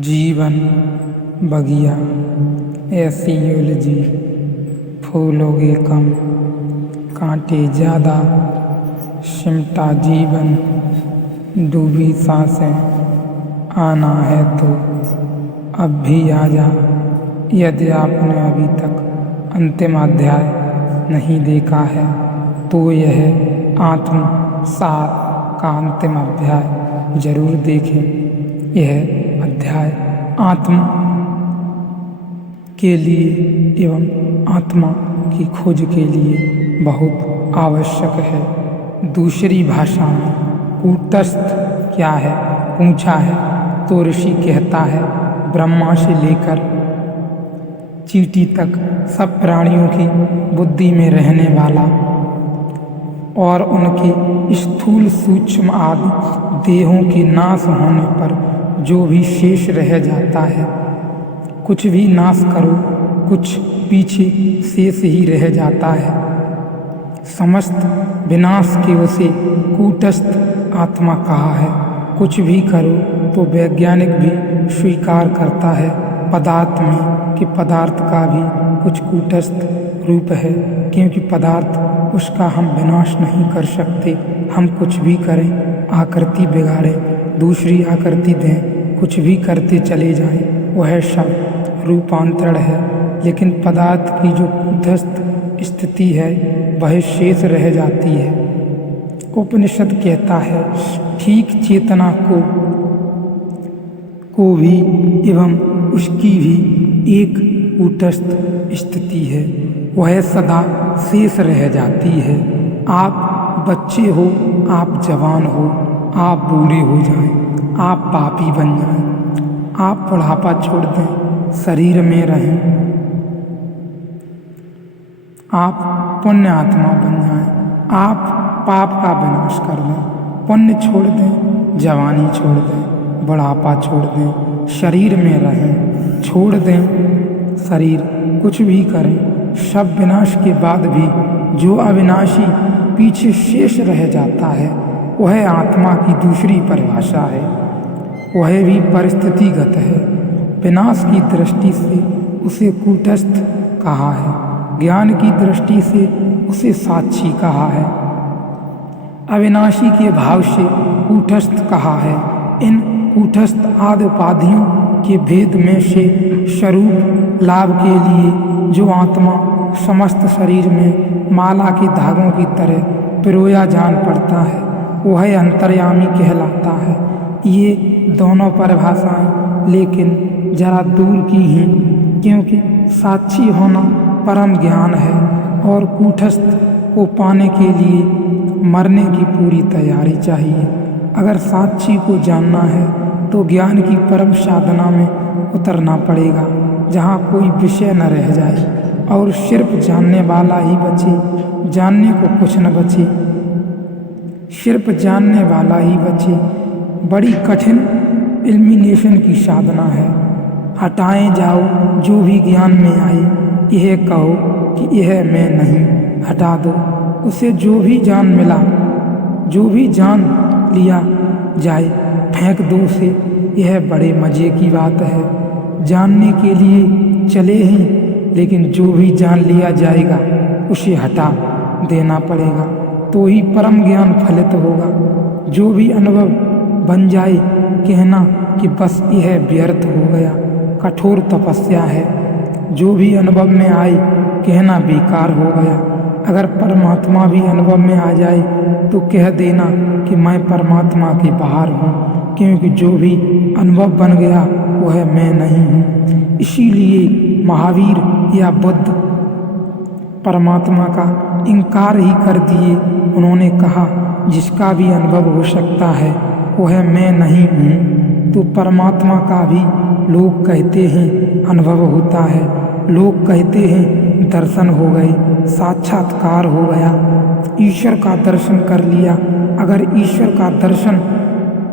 जीवन बगिया ऐसी उलझी, फूलोगे कम कांटे ज़्यादा, सिमटा जीवन डूबी सांसें, आना है तो अब भी आजा। यदि आपने अभी तक अंतिम अध्याय नहीं देखा है तो यह आत्म सार का अंतिम अध्याय जरूर देखें। यह अध्याय आत्म के लिए एवं आत्मा की खोज के लिए बहुत आवश्यक है। दूसरी भाषा में कूटस्थ क्या है पूछा है तो ऋषि कहता है, ब्रह्मा से लेकर चींटी तक सब प्राणियों की बुद्धि में रहने वाला और उनके स्थूल सूक्ष्म आदि देहों के नाश होने पर जो भी शेष रह जाता है, कुछ भी नाश करो कुछ पीछे शेष ही रह जाता है। समस्त विनाश के उसे कूटस्थ आत्मा कहा है। कुछ भी करो तो वैज्ञानिक भी स्वीकार करता है पदार्थ में कि पदार्थ का भी कुछ कूटस्थ रूप है, क्योंकि पदार्थ उसका हम विनाश नहीं कर सकते। हम कुछ भी करें, आकृति बिगाड़ें, दूसरी आकृति दें, कुछ भी करते चले जाएं, वह सब रूपांतरण है। लेकिन पदार्थ की जो कूटस्थ स्थिति है वह शेष रह जाती है। उपनिषद कहता है, ठीक चेतना को भी एवं उसकी भी एक कूटस्थ स्थिति है, वह सदा शेष रह जाती है। आप बच्चे हो, आप जवान हो, आप बूढ़े हो जाएं, आप पापी बन जाएं, आप बुढ़ापा छोड़ दें, शरीर में रहें, आप पुण्य आत्मा बन जाएं, आप पाप का विनाश कर दें, पुण्य छोड़ दें, जवानी छोड़ दें, बुढ़ापा छोड़ दें, शरीर में रहें, छोड़ दें शरीर, कुछ भी करें, सब विनाश के बाद भी जो अविनाशी पीछे शेष रह जाता है वह आत्मा की दूसरी परिभाषा है। वह भी परिस्थितिगत है। विनाश की दृष्टि से उसे कूटस्थ कहा है, ज्ञान की दृष्टि से उसे साक्षी कहा है, अविनाशी के भाव से कूटस्थ कहा है। इन कूटस्थ आदि उपाधियों के भेद में से स्वरूप लाभ के लिए जो आत्मा समस्त शरीर में माला के धागों की तरह पिरोया जान पड़ता है वह अंतर्यामी कहलाता है। ये दोनों परिभाषाएं लेकिन जरा दूर की हैं, क्योंकि साक्षी होना परम ज्ञान है और कूटस्थ को पाने के लिए मरने की पूरी तैयारी चाहिए। अगर साक्षी को जानना है तो ज्ञान की परम साधना में उतरना पड़ेगा, जहाँ कोई विषय न रह जाए और सिर्फ जानने वाला ही बचे, जानने को कुछ न बचे, सिर्फ जानने वाला ही बचे। बड़ी कठिन इल्यूमिनेशन की साधना है। हटाए जाओ जो भी ज्ञान में आए, यह कहो कि यह मैं नहीं, हटा दो उसे। जो भी जान मिला, जो भी जान लिया जाए, फेंक दो उसे। यह बड़े मजे की बात है। जानने के लिए चले हैं, लेकिन जो भी जान लिया जाएगा उसे हटा देना पड़ेगा, तो ही परम ज्ञान फलित होगा। जो भी अनुभव बन जाए, कहना कि बस यह व्यर्थ हो गया, कठोर तपस्या है। जो भी अनुभव में आए, कहना बेकार हो गया। अगर परमात्मा भी अनुभव में आ जाए तो कह देना कि मैं परमात्मा के बाहर हूँ, क्योंकि जो भी अनुभव बन गया वह मैं नहीं हूँ। इसीलिए महावीर या बुद्ध परमात्मा का इनकार ही कर दिए। उन्होंने कहा, जिसका भी अनुभव हो सकता है वह मैं नहीं हूँ। तो परमात्मा का भी लोग कहते हैं अनुभव होता है, लोग कहते हैं दर्शन हो गए, साक्षात्कार हो गया, ईश्वर का दर्शन कर लिया। अगर ईश्वर का दर्शन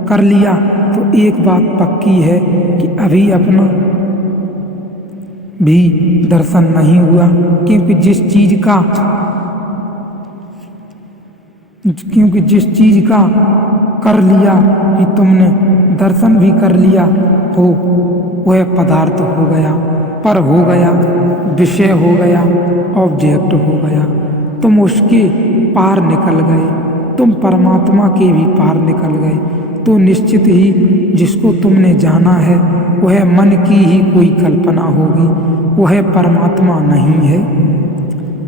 कर लिया तो एक बात पक्की है कि अभी अपना भी दर्शन नहीं हुआ, क्योंकि जिस चीज का कर लिया कि तुमने दर्शन भी कर लिया, हो वह पदार्थ हो गया, पर हो गया, विषय हो गया, ऑब्जेक्ट हो गया। तुम उसके पार निकल गए, तुम परमात्मा के भी पार निकल गए। तो निश्चित ही जिसको तुमने जाना है वह मन की ही कोई कल्पना होगी, वह परमात्मा नहीं है।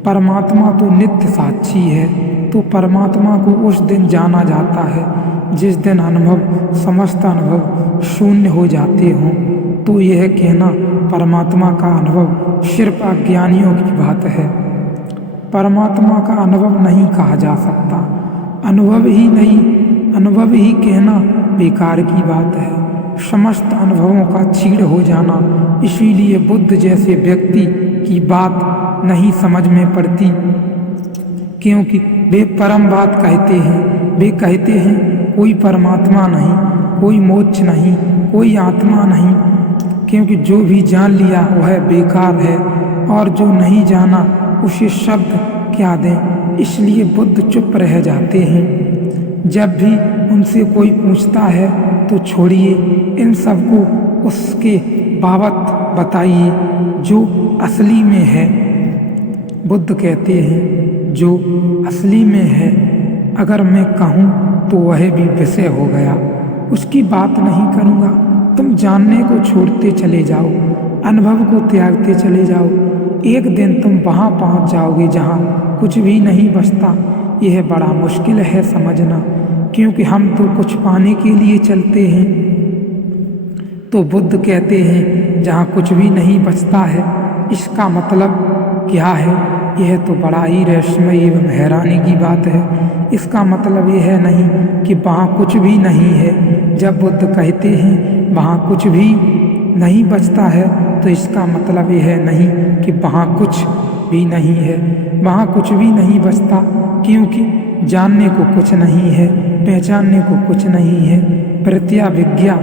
परमात्मा तो नित्य साक्षी है। तो परमात्मा को उस दिन जाना जाता है जिस दिन अनुभव, समस्त अनुभव शून्य हो जाते हों। तो यह कहना परमात्मा का अनुभव सिर्फ अज्ञानियों की बात है। परमात्मा का अनुभव नहीं कहा जा सकता, अनुभव ही नहीं, अनुभव ही कहना बेकार की बात है। समस्त अनुभवों का छीड़ हो जाना, इसीलिए बुद्ध जैसे व्यक्ति की बात नहीं समझ में पड़ती, क्योंकि वे परम बात कहते हैं। वे कहते हैं कोई परमात्मा नहीं, कोई मोक्ष नहीं, कोई आत्मा नहीं, क्योंकि जो भी जान लिया वह बेकार है और जो नहीं जाना उसे शब्द क्या दें। इसलिए बुद्ध चुप रह जाते हैं। जब भी उनसे कोई पूछता है तो छोड़िए, इन सबको उसके बाबत बताइए जो असली में है। बुद्ध कहते हैं जो असली में है अगर मैं कहूँ तो वह भी विषय हो गया, उसकी बात नहीं करूँगा। तुम जानने को छोड़ते चले जाओ, अनुभव को त्यागते चले जाओ, एक दिन तुम वहाँ पहुँच जाओगे जहाँ कुछ भी नहीं बचता। यह बड़ा मुश्किल है समझना, क्योंकि हम तो कुछ पाने के लिए चलते हैं। तो बुद्ध कहते हैं जहाँ कुछ भी नहीं बचता है, इसका मतलब क्या है? यह तो बड़ा ही रहस्यमय एवं हैरानी की बात है। इसका मतलब यह नहीं कि वहाँ कुछ भी नहीं है। जब बुद्ध कहते हैं वहाँ कुछ भी नहीं बचता है तो इसका मतलब यह नहीं कि वहाँ कुछ भी नहीं है। वहाँ कुछ भी नहीं बचता, क्योंकि जानने को कुछ नहीं है, पहचानने को कुछ नहीं है। प्रत्या विज्ञा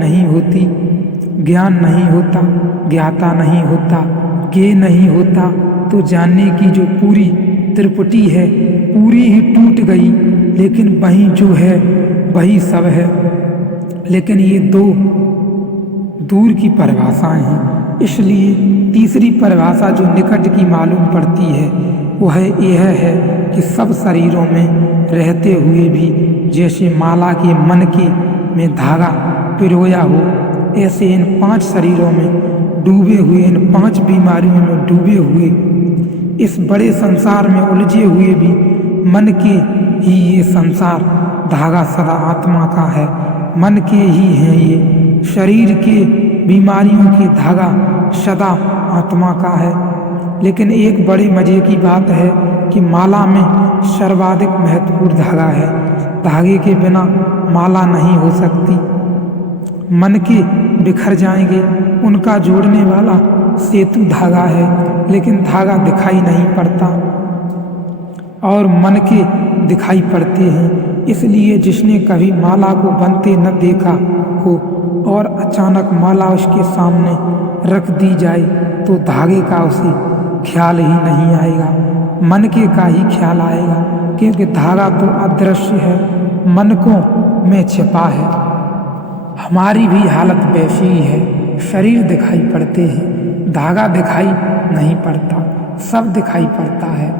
नहीं होती, ज्ञान नहीं होता, ज्ञाता नहीं होता, ज्ञेय नहीं होता। तो जानने की जो पूरी त्रिपुटी है पूरी ही टूट गई, लेकिन वही जो है वही सब है। लेकिन ये दो दूर की परिभाषाएं हैं, इसलिए तीसरी परिभाषा जो निकट की मालूम पड़ती है वह यह है कि सब शरीरों में रहते हुए भी जैसे माला के मन के में धागा पिरोया हो, ऐसे इन 5 शरीरों में डूबे हुए, इन 5 बीमारियों में डूबे हुए, इस बड़े संसार में उलझे हुए भी मन के ही ये संसार धागा सदा आत्मा का है, मन के ही हैं ये। शरीर के बीमारियों के धागा सदा आत्मा का है। लेकिन एक बड़े मजे की बात है कि माला में सर्वाधिक महत्वपूर्ण धागा है। धागे के बिना माला नहीं हो सकती। मन के बिखर जाएंगे, उनका जोड़ने वाला सेतु धागा है, लेकिन धागा दिखाई नहीं पड़ता और मन के दिखाई पड़ते हैं। इसलिए जिसने कभी माला को बनते न देखा हो और अचानक माला उसके सामने रख दी जाए तो धागे का उसे ख्याल ही नहीं आएगा, मन के का ही ख्याल आएगा, क्योंकि धागा तो अदृश्य है, मन को में छिपा है। हमारी भी हालत वैसी ही है। शरीर दिखाई पड़ते हैं, धागा दिखाई नहीं पड़ता। सब दिखाई पड़ता है,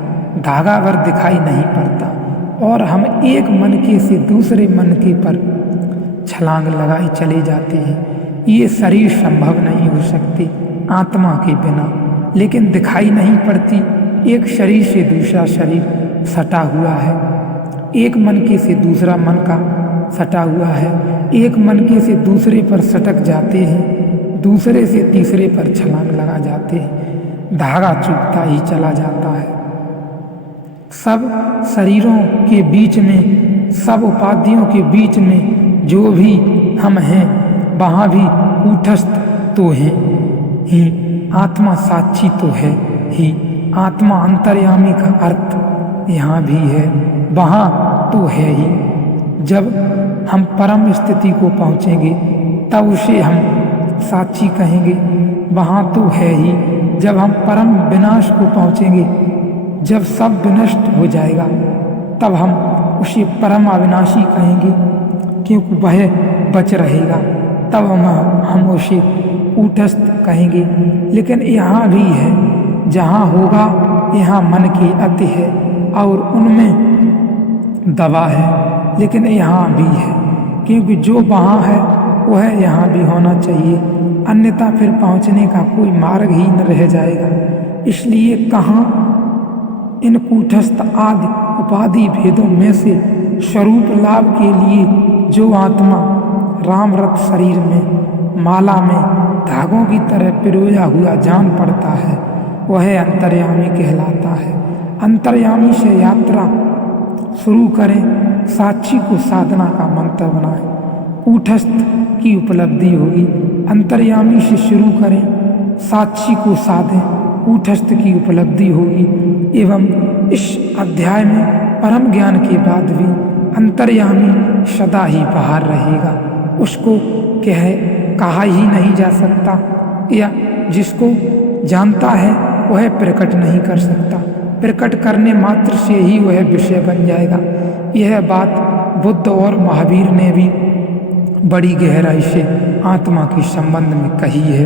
धागा भर दिखाई नहीं पड़ता। और हम एक मन के से दूसरे मन के पर छलांग लगाए चले जाते हैं। ये शरीर संभव नहीं हो सकती आत्मा के बिना, लेकिन दिखाई नहीं पड़ती। एक शरीर से दूसरा शरीर सटा हुआ है, एक मन के से दूसरा मन का सटा हुआ है, एक मन के से दूसरे पर सटक जाते हैं, दूसरे से तीसरे पर छलांग लगा जाते हैं। धागा चुभता ही चला जाता है। सब शरीरों के बीच में, सब उपाधियों के बीच में जो भी हम हैं वहाँ भी कूटस्थ तो हैं ही, आत्मा साक्षी तो है ही। आत्मा अंतर्यामी का अर्थ यहाँ भी है, वहाँ तो है ही। जब हम परम स्थिति को पहुँचेंगे तब उसे हम साक्षी कहेंगे, वहाँ तो है ही। जब हम परम विनाश को पहुँचेंगे, जब सब विनष्ट हो जाएगा, तब हम उसे परम अविनाशी कहेंगे, क्योंकि वह बच रहेगा। तब हम उसे कूटस्थ कहेंगे। लेकिन यहाँ भी है, जहाँ होगा यहाँ मन के अति है और उनमें दवा है, लेकिन यहाँ भी है, क्योंकि जो वहाँ है वह यहाँ भी होना चाहिए, अन्यथा फिर पहुँचने का कोई मार्ग ही न रह जाएगा। इसलिए कहाँ इन कूटस्थ आदि उपाधि भेदों में से स्वरूप लाभ के लिए जो आत्मा रामरथ शरीर में माला में धागों की तरह पिरोया हुआ जान पड़ता है, वह अंतर्यामी कहलाता है। अंतर्यामी से यात्रा शुरू करें, साक्षी को साधना का मंत्र बनाएं, कूटस्थ की उपलब्धि होगी। अंतर्यामी से शुरू करें, साक्षी को साधें, कूटस्थ की उपलब्धि होगी। एवं इस अध्याय में परम ज्ञान के बाद भी अंतर्यामी सदा ही बाहर रहेगा, उसको कहा ही नहीं जा सकता, या जिसको जानता है वह प्रकट नहीं कर सकता, प्रकट करने मात्र से ही वह विषय बन जाएगा। यह बात बुद्ध और महावीर ने भी बड़ी गहराई से आत्मा के संबंध में कही है।